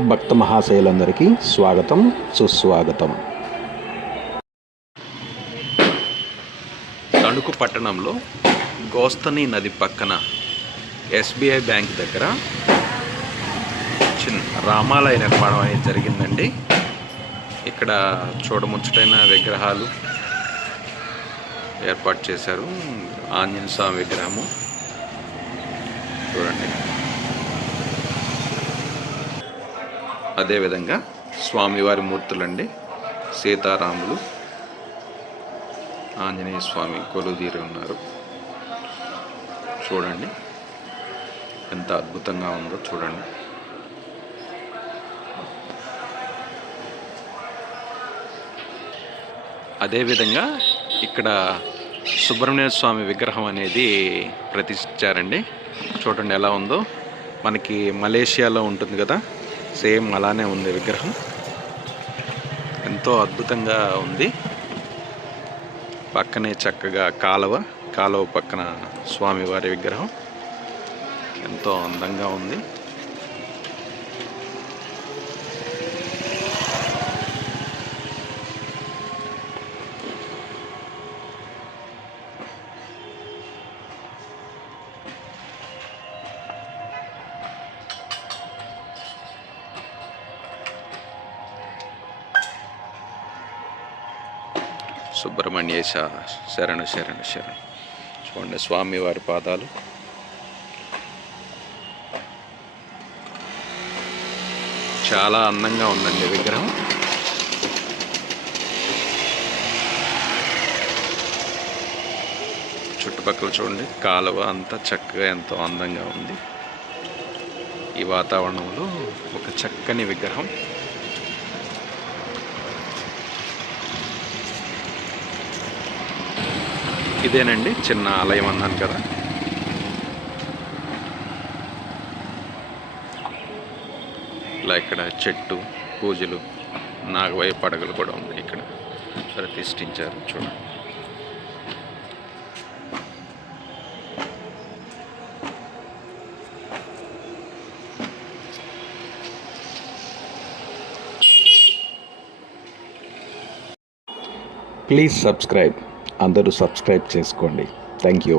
భక్త మహాశయులందరికీ స్వాగతం సుస్వాగతం. తణుకు పట్టణంలో గోస్తని నది పక్కన ఎస్బీఐ బ్యాంక్ దగ్గర చిన్న రామాలయ నిర్మాణం అనేది జరిగిందండి. ఇక్కడ చూడముచ్చటైన విగ్రహాలు ఏర్పాటు చేశారు. ఆంజనేయ స్వామి విగ్రహము. చూడండి. అదేవిధంగా స్వామివారి మూర్తులండి. సీతారాములు ఆంజనేయ స్వామి కొలుదీరి ఉన్నారు. చూడండి. ఎంత అద్భుతంగా ఉందో చూడండి. అదేవిధంగా ఇక్కడ సుబ్రహ్మణ్య స్వామి విగ్రహం అనేది ప్రతిష్ఠించారండి. చూడండి ఎలా ఉందో. మనకి మలేషియాలో ఉంటుంది కదా. సేమ్ అలానే ఉంది విగ్రహం. ఎంతో అద్భుతంగా ఉంది. పక్కనే చక్కగా కాలువ కాలువ పక్కన స్వామివారి విగ్రహం. ఎంతో అందంగా ఉంది. సుబ్రహ్మణ్యేశ శరణు శరణు శరణ. చూడండి స్వామివారి పాదాలు. చాలా అందంగా ఉందండి విగ్రహం. చుట్టుపక్కల చూడండి కాలువ అంతా చక్కగా ఎంతో అందంగా ఉంది. ఈ వాతావరణంలో ఒక చక్కని విగ్రహం. ఇదేనండి చిన్న ఆలయం అన్నాను కదా. ఇలా ఇక్కడ చెట్టు పూజలు నాగవయ పడగలు కూడా ఉన్నాయి ఇక్కడ. ప్రతిష్ఠించారు చూడండి. ప్లీజ్ సబ్స్క్రైబ్ అందరూ సబ్స్క్రైబ్ చేసుకోండి. Thank you.